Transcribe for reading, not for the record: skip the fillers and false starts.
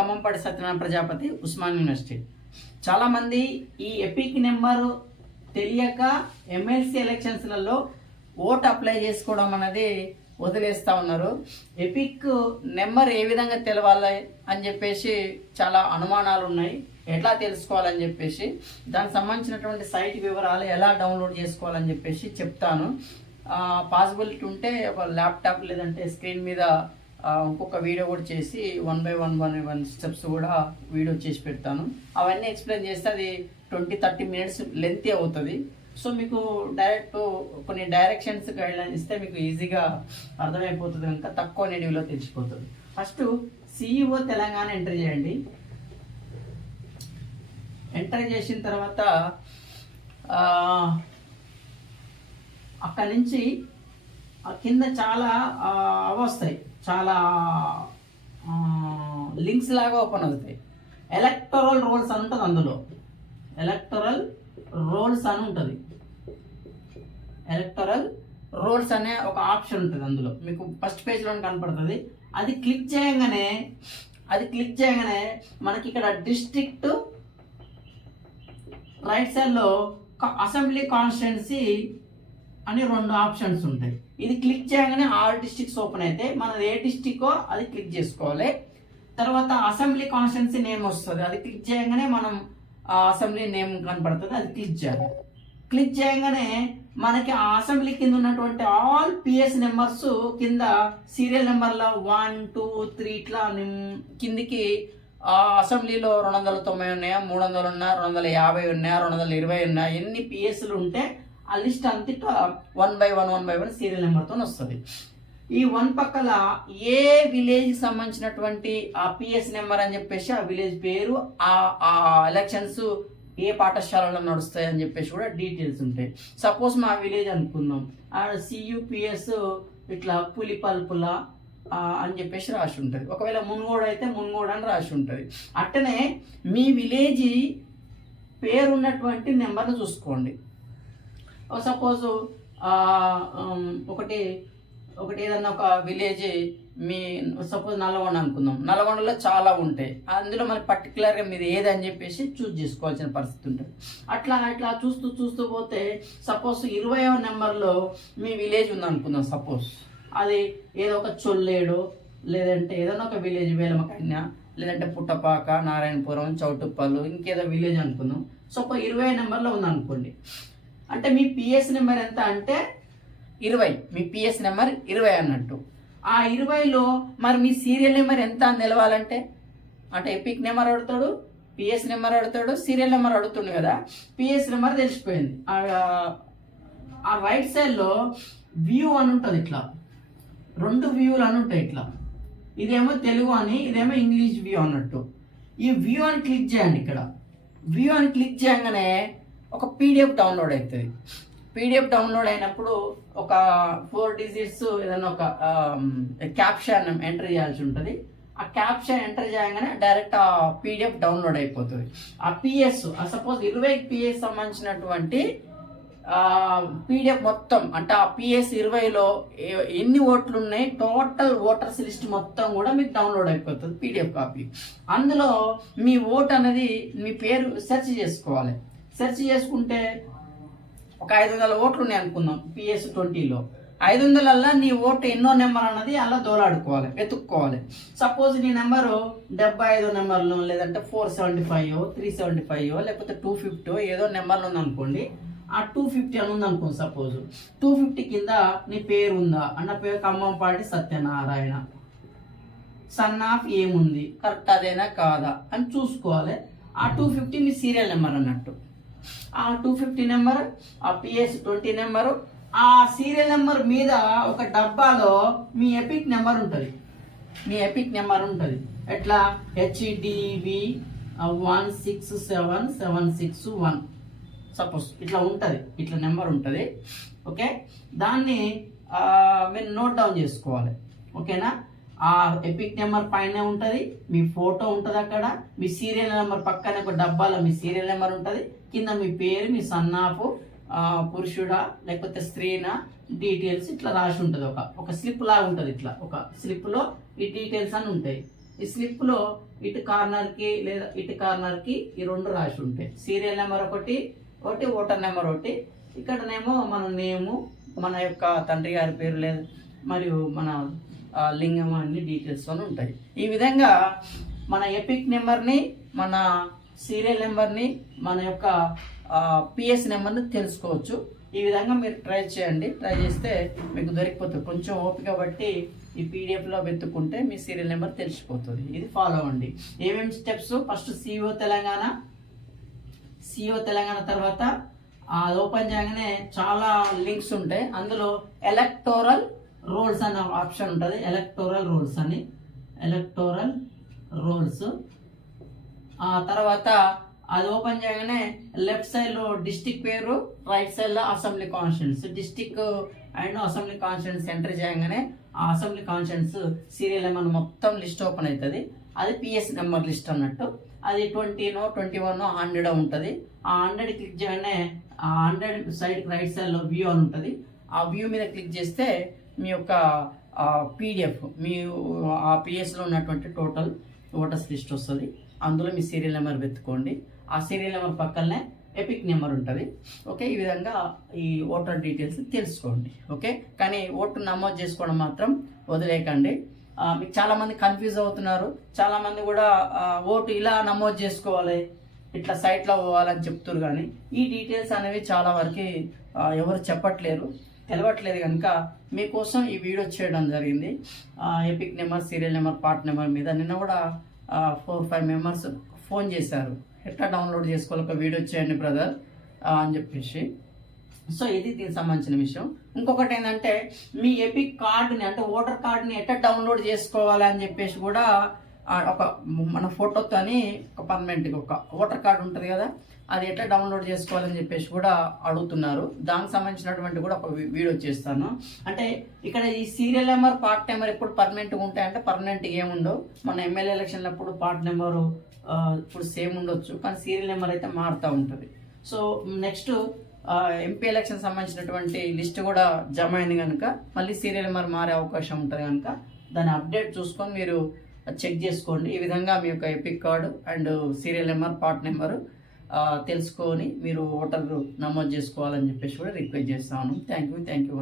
Khammampati Satyanarayana Prajapati, Osman university. చాలామంది ఈ epic number తెలియక ఎమ్మెల్సీ ఎలక్షన్స్లలో ఓట్ అప్లై చేసుకోవడం అనేది వదిలేస్తూ ఉన్నారు. ఎపిక్ నెంబర్ ఏ విధంగా తెలవాలి అని చెప్పేసి చాలా అనుమానాలు ఉన్నాయి. ఎట్లా తెలుసుకోవాలని చెప్పేసి దానికి సంబంధించినటువంటి సైట్ వివరాలు ఎలా డౌన్లోడ్ చేసుకోవాలని చెప్పేసి చెప్తాను. పాసిబిలిటీ ఉంటే ఒక ల్యాప్టాప్ లేదంటే స్క్రీన్ మీద ఇంకొక వీడియో కూడా చేసి 1 by 1 స్టెప్స్ కూడా వీడియో చేసి పెడతాను. అవన్నీ ఎక్స్ప్లెయిన్ చేస్తే అది 20-30 మినిట్స్ లెంతీ అవుతుంది. సో మీకు డైరెక్ట్ కొన్ని డైరెక్షన్స్ గైడ్లైన్ ఇస్తే మీకు ఈజీగా అర్థమైపోతుంది కనుక తక్కువ వీడియోలో తెలిసిపోతుంది. ఫస్ట్ CEO తెలంగాణ ఎంటర్ చేయండి. ఎంటర్ చేసిన తర్వాత అక్కడి నుంచి కింద చాలా వస్తాయి, చాలా లింక్స్ లాగా ఓపెన్ అవుతాయి. ఎలక్టరల్ రోల్స్ అని ఉంటుంది, అందులో ఎలక్టరల్ రోల్స్ అని ఉంటుంది. ఎలక్టరల్ రోల్స్ అనే ఒక ఆప్షన్ ఉంటుంది, అందులో మీకు ఫస్ట్ పేజ్లో కనపడుతుంది. అది క్లిక్ చేయగానే మనకి ఇక్కడ డిస్ట్రిక్ట్ రైట్ సైడ్లో అసెంబ్లీ కాన్స్టిట్యున్సీ అని 2 ఆప్షన్స్ ఉంటాయి. ఇది క్లిక్ చేయగానే ఆల్ డిస్ట్రిక్ట్స్ ఓపెన్ అయితే మనది ఏ డిస్ట్రిక్టో అది క్లిక్ చేసుకోవాలి. తర్వాత అసెంబ్లీ కాన్స్టిట్యున్సీ నేమ్ వస్తుంది, అది క్లిక్ చేయగానే మనం అసెంబ్లీ నేమ్ కనపడుతుంది, అది క్లిక్ చేయాలి. క్లిక్ చేయగానే మనకి ఆ అసెంబ్లీ కింద ఉన్నటువంటి ఆల్ PS నెంబర్స్ కింద సీరియల్ నెంబర్లో 1, 2, 3 ఇట్లా కిందికి అసెంబ్లీలో 290 ఉన్నాయా, 300 ఉన్నాయా, 250 ఉన్నాయా, 220 ఉన్నాయా, ఎన్ని PSలు ఉంటే ఆ లిస్ట్ అంతటా 1 by 1 సీరియల్ నెంబర్తో వస్తుంది. ఈ 1 పక్కల ఏ విలేజ్ సంబంధించినటువంటి ఆ PS నెంబర్ అని చెప్పేసి ఆ విలేజ్ పేరు, ఆ ఎలక్షన్స్ ఏ పాఠశాలలో నడుస్తాయి అని చెప్పేసి కూడా డీటెయిల్స్ ఉంటాయి. సపోజ్ మా విలేజ్ అనుకుందాం, CUPS ఇట్లా పులిపల్పుల అని చెప్పేసి రాసి ఉంటుంది. ఒకవేళ మున్గోడు అయితే మున్గోడు అని రాసి ఉంటుంది. అట్టనే మీ విలేజ్ పేరున్నటువంటి నెంబర్ను చూసుకోండి. సపోజ్ ఒకటి ఏదన్నా ఒక విలేజ్ మీ సపోజ్ నల్గొండ అనుకుందాం, నల్గొండలో చాలా ఉంటాయి, అందులో మరి పర్టికులర్గా మీరు ఏదని చెప్పేసి చూస్ చేసుకోవాల్సిన పరిస్థితి ఉంటుంది. అట్లా చూస్తూ పోతే సపోజ్ 20వ నెంబర్లో మీ విలేజ్ ఉందనుకుందాం. సపోజ్ అది ఏదో ఒక చొల్లేడు, లేదంటే ఏదైనా ఒక విలేజ్, వేలమకన్య, లేదంటే పుట్టపాక, నారాయణపురం, చౌటుప్పలు, ఇంకేదో విలేజ్ అనుకుందాం. సపోజ్ 20వ నెంబర్లో ఉందనుకోండి. అంటే మీ PS నెంబర్ ఎంత అంటే 20, మీ PS నెంబర్ 20 అన్నట్టు. ఆ 20లో మరి మీ సీరియల్ నెంబర్ ఎంత అని తెలవాలంటే అంటే ఎపిక్ నెంబర్ అడుగుతాడు, PS నెంబర్ అడుగుతాడు, సీరియల్ నెంబర్ అడుగుతుండు కదా. PS నెంబర్ తెలిసిపోయింది. ఆ రైట్ సైడ్లో వ్యూ అని ఉంటుంది, ఇట్లా 2 వ్యూలు అని ఉంటాయి. ఇట్లా ఇదేమో తెలుగు అని, ఇదేమో ఇంగ్లీష్ వ్యూ అన్నట్టు. ఈ వ్యూ అని క్లిక్ చేయండి. ఇక్కడ వ్యూ అని క్లిక్ చేయగానే ఒక PDF డౌన్లోడ్ అవుతుంది. PDF డౌన్లోడ్ అయినప్పుడు ఒక 4 డిజిట్స్ ఏదైనా ఒక క్యాప్షన్ ఎంటర్ చేయాల్సి ఉంటుంది. ఆ క్యాప్షన్ ఎంటర్ చేయగానే డైరెక్ట్ ఆ PDF డౌన్లోడ్ అయిపోతుంది. ఆ PS సపోజ్ 20 PS సంబంధించినటువంటి PDF మొత్తం అంటే ఆ PS 20లో ఎన్ని ఓట్లు ఉన్నాయి, టోటల్ ఓటర్స్ లిస్ట్ మొత్తం కూడా మీకు డౌన్లోడ్ అయిపోతుంది PDF కాపీ. అందులో మీ ఓట్ అనేది మీ పేరు సెర్చ్ చేసుకోవాలి. సెర్చ్ చేసుకుంటే ఒక 500 ఓట్లు ఉన్నాయి అనుకుందాం. PS 20లో 500ల్లో నీ ఓటు ఎన్నో నెంబర్ అన్నది అలా దోలాడుకోవాలి, వెతుక్కోవాలి. సపోజ్ నీ నెంబరు 75 నెంబర్లు, లేదంటే 475, 375, లేకపోతే 250 ఏదో నెంబర్లు ఉందనుకోండి. ఆ 250 అని ఉందనుకోండి. సపోజ్ 250 కింద నీ పేరు ఉందా అన్న పేరు ఖమ్మంపాటి సత్యనారాయణ, సన్ ఆఫ్ ఏముంది, కరెక్ట్ అదేనా కాదా అని చూసుకోవాలి. ఆ 250 మీ సీరియల్ నెంబర్ అన్నట్టు. ఆ 250 నెంబర్, ఆ PS 20 నెంబరు, ఆ సీరియల్ నెంబర్ మీద ఒక డబ్బాలో మీ ఎపిక్ నెంబర్ ఉంటుంది. ఎట్లా HDV 167761 సపోజ్ ఇట్లా ఉంటుంది, ఇట్లా నెంబర్ ఉంటుంది. ఓకే, దాన్ని మీరు నోట్ డౌన్ చేసుకోవాలి. ఓకేనా, ఆ ఎపిక్ నెంబర్ పైన ఉంటుంది, మీ ఫోటో ఉంటుంది, అక్కడ మీ సీరియల్ నెంబర్ పక్కన ఒక డబ్బాలో మీ సీరియల్ నెంబర్ ఉంటుంది, కింద మీ పేరు, మీ సన్నాపు, పురుషుడా లేకపోతే స్త్రీనా, డీటెయిల్స్ ఇట్లా రాసి ఉంటుంది. ఒక స్లిప్ లాగా ఉంటుంది. ఇట్లా ఒక స్లిప్లో ఈ డీటెయిల్స్ అని ఉంటాయి. ఈ స్లిప్లో ఇటు కార్నర్కి లేదా ఇటు కార్నర్కి ఈ 2 రాసి ఉంటాయి. సీరియల్ నెంబర్ ఒకటి ఓటర్ నెంబర్ ఒకటి. ఇక్కడనేమో మన నేము, మన యొక్క తండ్రి గారి పేరు లేదు మరియు మన లింగం అన్ని డీటెయిల్స్ అని ఉంటాయి. ఈ విధంగా మన ఎపిక్ నెంబర్ని, మన సీరియల్ నెంబర్ని, మన యొక్క పిఎస్ నెంబర్ని తెలుసుకోవచ్చు. ఈ విధంగా మీరు ట్రై చేయండి. ట్రై చేస్తే మీకు దొరికిపోతుంది. కొంచెం ఓపిక బట్టి ఈ పీడిఎఫ్లో వెతుక్కుంటే మీ సీరియల్ నెంబర్ తెలిసిపోతుంది. ఇది ఫాలో అవ్వండి. ఏమేమి స్టెప్స్? ఫస్ట్ సిఓ తెలంగాణ తర్వాత అది ఓపెన్ చేయగానే చాలా లింక్స్ ఉంటాయి. అందులో ఎలక్టోరల్ రోల్స్ అనే ఆప్షన్ ఉంటుంది. ఎలక్టోరల్ రోల్స్ ఆ తర్వాత అది ఓపెన్ చేయగానే లెఫ్ట్ సైడ్లో డిస్టిక్ పేరు, రైట్ సైడ్లో assembly constituency. District and assembly constituency enter చేయగానే ఆ అసెంబ్లీ కాన్స్టిట్యూన్స్ సీరియల్ నెంబర్ మొత్తం లిస్ట్ ఓపెన్ అవుతుంది. అది పిఎస్ నెంబర్ లిస్ట్ అన్నట్టు. అది 20, 21, 100 ఉంటుంది. ఆ 100 క్లిక్ చేయగానే ఆ 100 సైడ్కి రైట్ సైడ్లో వ్యూ అని ఉంటుంది. ఆ వ్యూ మీద క్లిక్ చేస్తే మీ యొక్క పీడిఎఫ్, మీ ఆ పిఎస్లో ఉన్నటువంటి టోటల్ ఓటర్స్ లిస్ట్ వస్తుంది. అందులో మీ సీరియల్ నెంబర్ వెతుక్కోండి. ఆ సీరియల్ నెంబర్ పక్కనే ఎపిక్ నెంబర్ ఉంటుంది. ఓకే, ఈ విధంగా ఈ ఓటర్ డీటెయిల్స్ తెలుసుకోండి. ఓకే, కానీ ఓటు నమోదు చేసుకోవడం మాత్రం వదిలేయకండి. మీకు చాలామంది కన్ఫ్యూజ్ అవుతున్నారు. చాలామంది కూడా ఓటు ఇలా నమోదు చేసుకోవాలి, ఇట్లా సైట్లో పోవాలని చెప్తున్నారు. కానీ ఈ డీటెయిల్స్ అనేవి చాలా వరకు ఎవరు చెప్పట్లేరు, తెలవట్లేదు. కనుక మీకోసం ఈ వీడియో చేయడం జరిగింది. Epic number, serial number, part number మీద నిన్న కూడా 4-5 మెంబర్స్ ఫోన్ చేశారు. ఎట్లా డౌన్లోడ్ చేసుకోవాలి, ఒక వీడియో చేయండి బ్రదర్ అని చెప్పేసి. సో ఇది దీనికి సంబంధించిన విషయం. ఇంకొకటి ఏంటంటే మీ ఎపిక్ కార్డుని, అంటే ఓటర్ కార్డుని ఎట్లా డౌన్లోడ్ చేసుకోవాలి అని చెప్పేసి కూడా ఒక మన ఫోటోతో అని ఒక పర్మనెంట్గా ఒక ఓటర్ కార్డు ఉంటుంది కదా, అది ఎట్లా డౌన్లోడ్ చేసుకోవాలని చెప్పేసి కూడా అడుగుతున్నారు. దానికి సంబంధించినటువంటి కూడా ఒక వీడియో చేస్తాను. అంటే ఇక్కడ ఈ సీరియల్ నెంబర్, పార్ట్ నెంబర్ ఎప్పుడు పర్మనెంట్గా ఉంటాయంటే పర్మనెంట్గా ఏముండవు. మన ఎమ్మెల్యే ఎలక్షన్లప్పుడు పార్ట్ నెంబరు ఇప్పుడు సేమ్ ఉండొచ్చు, కానీ సీరియల్ నెంబర్ అయితే మారుతూ ఉంటుంది. సో నెక్స్ట్ ఎంపీ ఎలక్షన్ సంబంధించినటువంటి లిస్ట్ కూడా జమ అయింది కనుక మళ్ళీ సీరియల్ నెంబర్ మారే అవకాశం ఉంటుంది. కనుక దాని అప్డేట్ చూసుకొని మీరు చెక్ చేసుకోండి. ఈ విధంగా మీ యొక్క epic card and serial number, part number తెలుసుకొని మీరు ఓటర్ నమోదు చేసుకోవాలని చెప్పేసి కూడా రిక్వెస్ట్ చేస్తాను. Thank you.